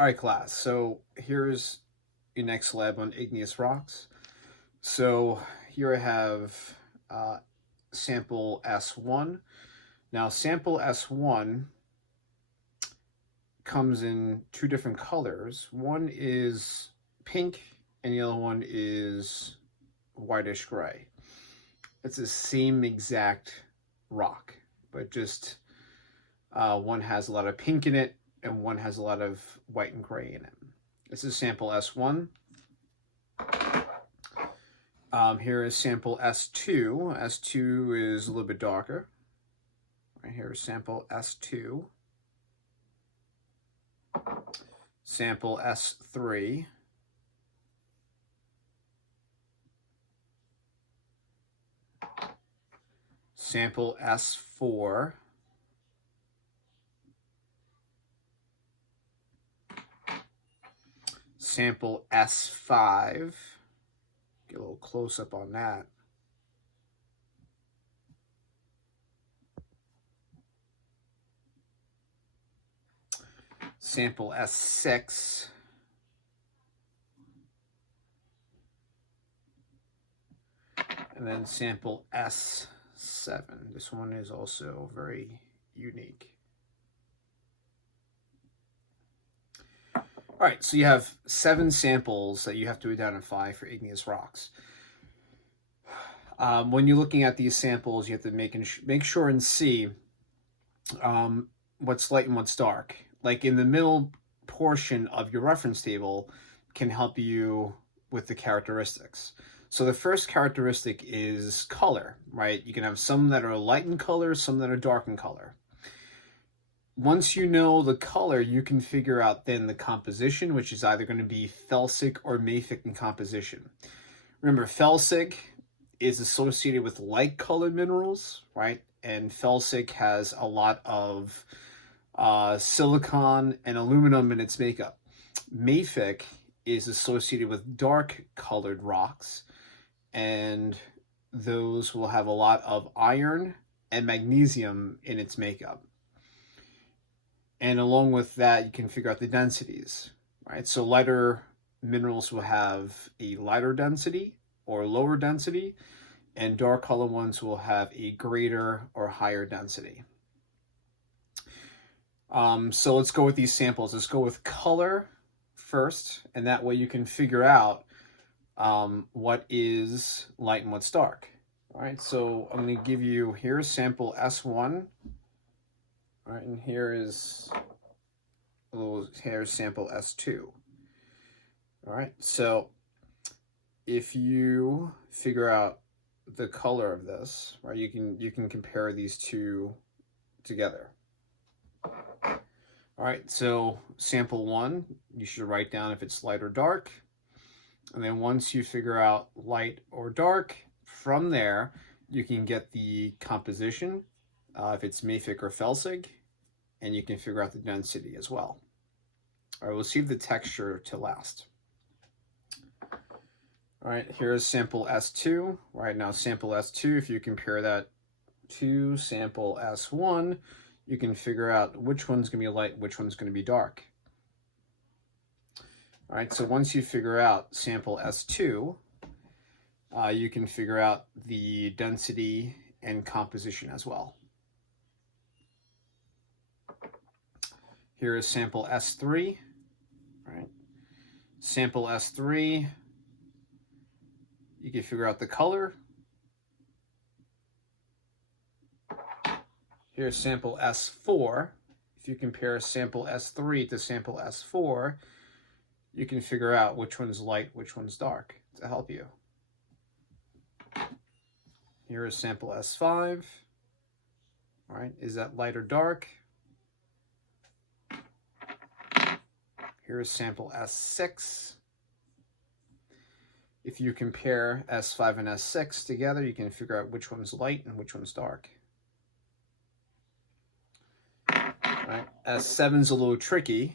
All right, class. So here's your next lab on igneous rocks. So here I have uh, sample S1. Now, sample S1 comes in two different colors. One is pink, and the other one is whitish gray. It's the same exact rock, but just one has a lot of pink in it, and one has a lot of white and gray in it. This is sample S1. Here is sample S2. S2 is a little bit darker. Right here is sample S2. Sample S3. Sample S4. Sample S5. Get a little close up on that. Sample S6. And then sample S7. This one is also very unique. All right, so you have 7 samples that you have to identify for igneous rocks. When you're looking at these samples, you have to make sure and see what's light and what's dark. Like in the middle portion of your reference table can help you with the characteristics. So the first characteristic is color, right? You can have some that are light in color, some that are dark in color. Once you know the color, you can figure out then the composition, which is either going to be felsic or mafic in composition. Remember, felsic is associated with light colored minerals, right? And felsic has a lot of silicon and aluminum in its makeup. Mafic is associated with dark colored rocks, and those will have a lot of iron and magnesium in its makeup. And along with that, you can figure out the densities, right? So lighter minerals will have a lighter density or lower density, and dark color ones will have a greater or higher density. So let's go with these samples. Let's go with color first, and that way you can figure out what is light and what's dark. All right, so I'm going to give you, here's sample S1. All right, and here's sample S2. All right, so if you figure out the color of this, right, you can compare these two together. All right, so sample 1, you should write down if it's light or dark. And then once you figure out light or dark, from there, you can get the composition, if it's mafic or felsic, and you can figure out the density as well. All right, we'll save the texture to last. All right, here's sample S2. Right now, sample S2, if you compare that to sample S1, you can figure out which one's going to be light, which one's going to be dark. All right, so once you figure out sample S2, you can figure out the density and composition as well. Here is sample S3. All right, sample S3, you can figure out the color. Here's sample S4. If you compare sample S3 to sample S4, you can figure out which one's light, which one's dark to help you. Here is sample S5. All right, is that light or dark? Here is sample S6. If you compare S5 and S6 together, you can figure out which one's light and which one's dark. All right, S7's a little tricky.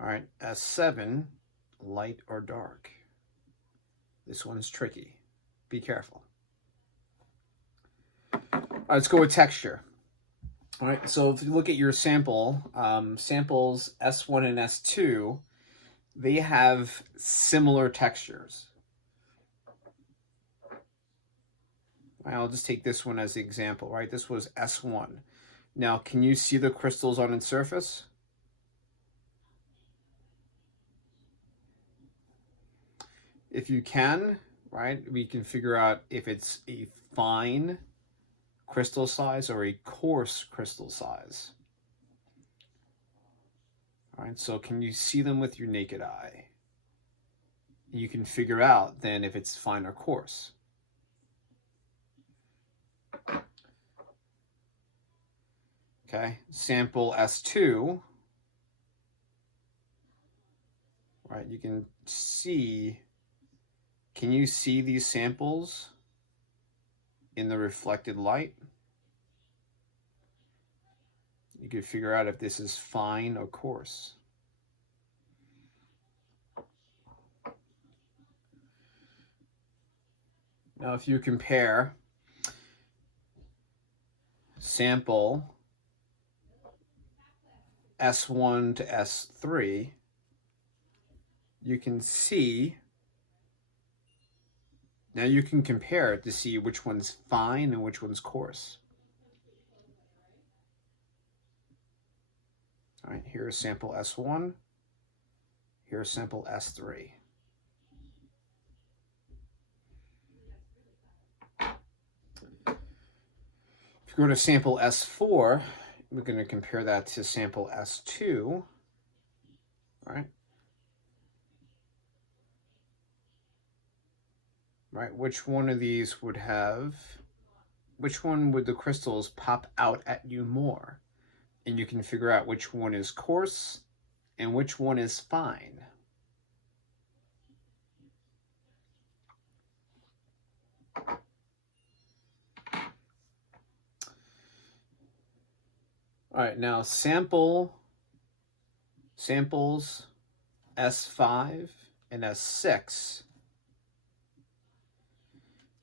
All right, S7, light or dark? This one's tricky. Be careful. All right, let's go with texture. All right, so if you look at your sample, samples S1 and S2, they have similar textures. I'll just take this one as the example, right? This was S1. Now, can you see the crystals on its surface? If you can, right, we can figure out if it's a fine crystal size or a coarse crystal size. All right, so can you see them with your naked eye? You can figure out then if it's fine or coarse. Okay, sample S2, right, you can see, can you see these samples in the reflected light? You can figure out if this is fine or coarse. Now, if you compare sample S1 to S3, you can see, now you can compare it to see which one's fine and which one's coarse. All right, here's sample S1, here's sample S3. If you go to sample S4, we're going to compare that to sample S2, right? Right, which one of these would have, which one would the crystals pop out at you more? And you can figure out which one is coarse and which one is fine. All right, now samples S5 and S6,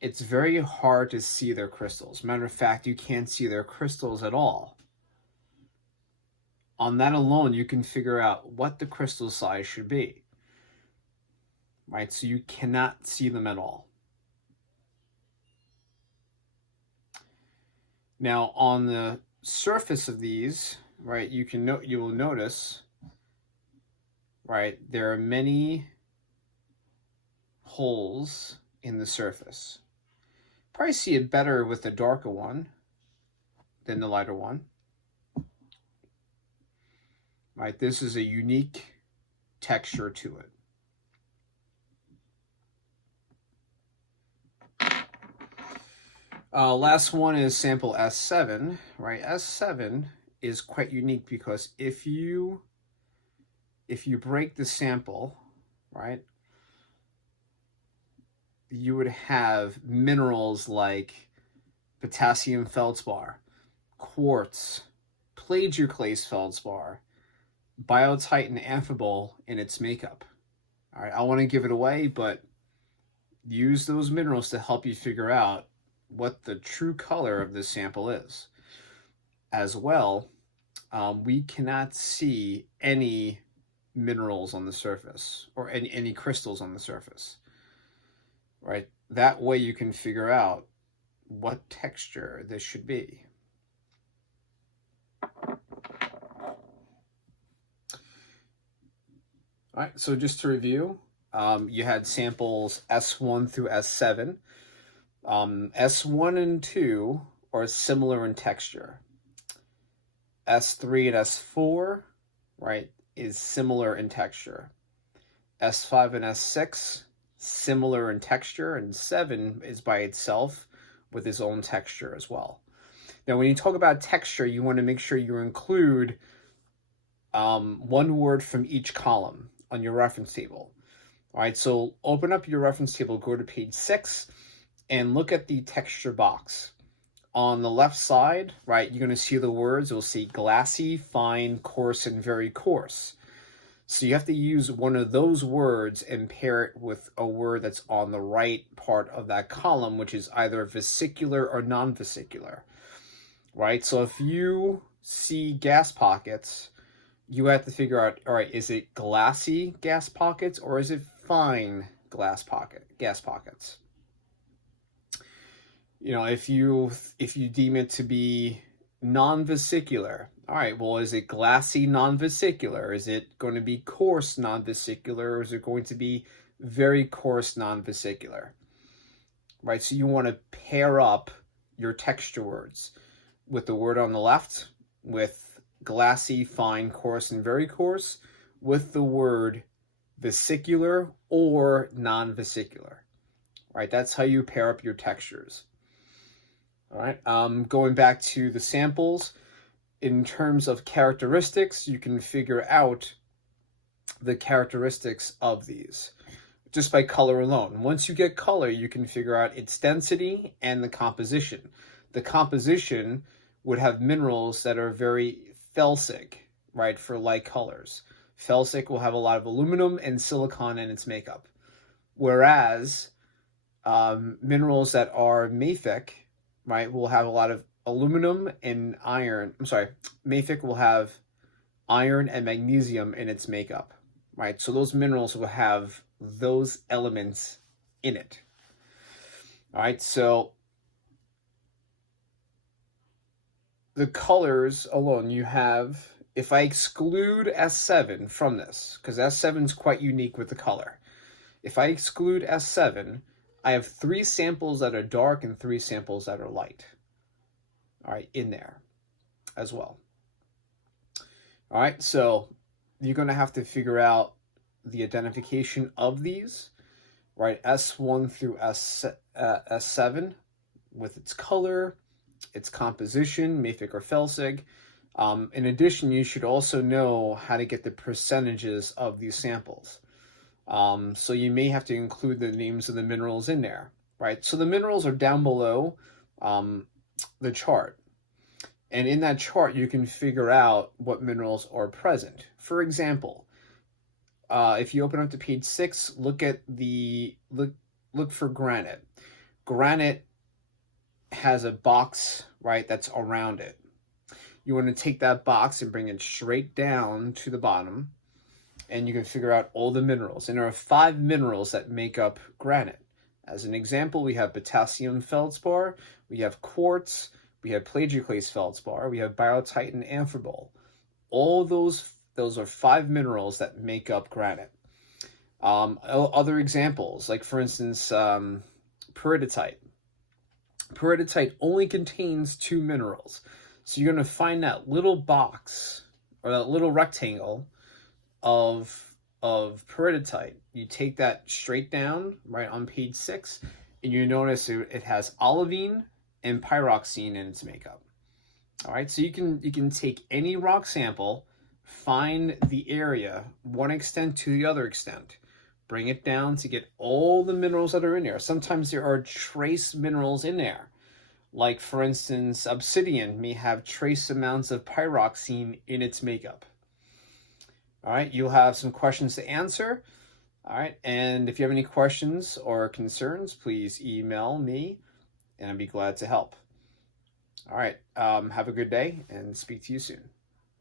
it's very hard to see their crystals. Matter of fact, you can't see their crystals at all. On that alone, you can figure out what the crystal size should be. Right, so you cannot see them at all. Now, on the surface of these, right, you will notice, right, there are many holes in the surface. Probably see it better with the darker one than the lighter one. Right, this is a unique texture to it. Last one is sample S7, right? S7 is quite unique because if you break the sample, right, you would have minerals like potassium feldspar, quartz, plagioclase feldspar, biotite, and amphibole in its makeup. All right, I want to give it away, but use those minerals to help you figure out what the true color of this sample is. As well, we cannot see any minerals on the surface or any crystals on the surface, right? That way you can figure out what texture this should be. All right, so just to review, you had samples S1 through S7. S1 and 2 are similar in texture. S3 and S4, right, is similar in texture. S5 and S6, similar in texture, and 7 is by itself with its own texture as well. Now, when you talk about texture, you want to make sure you include one word from each column on your reference table. All right, so open up your reference table, go to page 6, and look at the texture box. On the left side, right, you're going to see the words. You'll see glassy, fine, coarse, and very coarse. So you have to use one of those words and pair it with a word that's on the right part of that column, which is either vesicular or non-vesicular. right? So if you see gas pockets, you have to figure out, all right, is it glassy gas pockets or is it fine gas pockets? You know, if you deem it to be non-vesicular, all right, well, is it glassy non-vesicular? Is it going to be coarse non-vesicular, or is it going to be very coarse non-vesicular? Right, so you want to pair up your texture words with the word on the left, with glassy, fine, coarse, and very coarse, with the word vesicular or non-vesicular. Right, that's how you pair up your textures. All right, going back to the samples, in terms of characteristics, you can figure out the characteristics of these just by color alone. Once you get color, you can figure out its density and the composition. The composition would have minerals that are very felsic, right, for light colors. Felsic will have a lot of aluminum and silicon in its makeup. Whereas minerals that are mafic, right, will have a lot of aluminum and iron. I'm sorry, mafic will have iron and magnesium in its makeup, right? So those minerals will have those elements in it. All right, so the colors alone, you have, if I exclude S7 from this, because S7 is quite unique with the color. If I exclude S7, I have 3 samples that are dark and 3 samples that are light. All right, in there as well. All right, so you're going to have to figure out the identification of these, right? S1 through S7 with its color, its composition, mafic or felsic. In addition, you should also know how to get the percentages of these samples. So you may have to include the names of the minerals in there, right? So the minerals are down below the chart. And in that chart, you can figure out what minerals are present. For example, if you open up to page 6, look for granite. Granite has a box, right, that's around it. You want to take that box and bring it straight down to the bottom, and you can figure out all the minerals. And there are 5 minerals that make up granite. As an example, we have potassium feldspar, we have quartz, we have plagioclase feldspar, we have biotite and amphibole. All those are 5 minerals that make up granite. Other examples, like for instance, peridotite. Peridotite only contains 2 minerals. So you're going to find that little box or that little rectangle of peridotite. You take that straight down, right, on page 6, and you notice it has olivine and pyroxene in its makeup. All right, so you can take any rock sample, find the area, one extent to the other extent, bring it down to get all the minerals that are in there. Sometimes there are trace minerals in there. Like, for instance, obsidian may have trace amounts of pyroxene in its makeup. All right, you'll have some questions to answer. All right, and if you have any questions or concerns, please email me, and I'd be glad to help. All right, have a good day, and speak to you soon.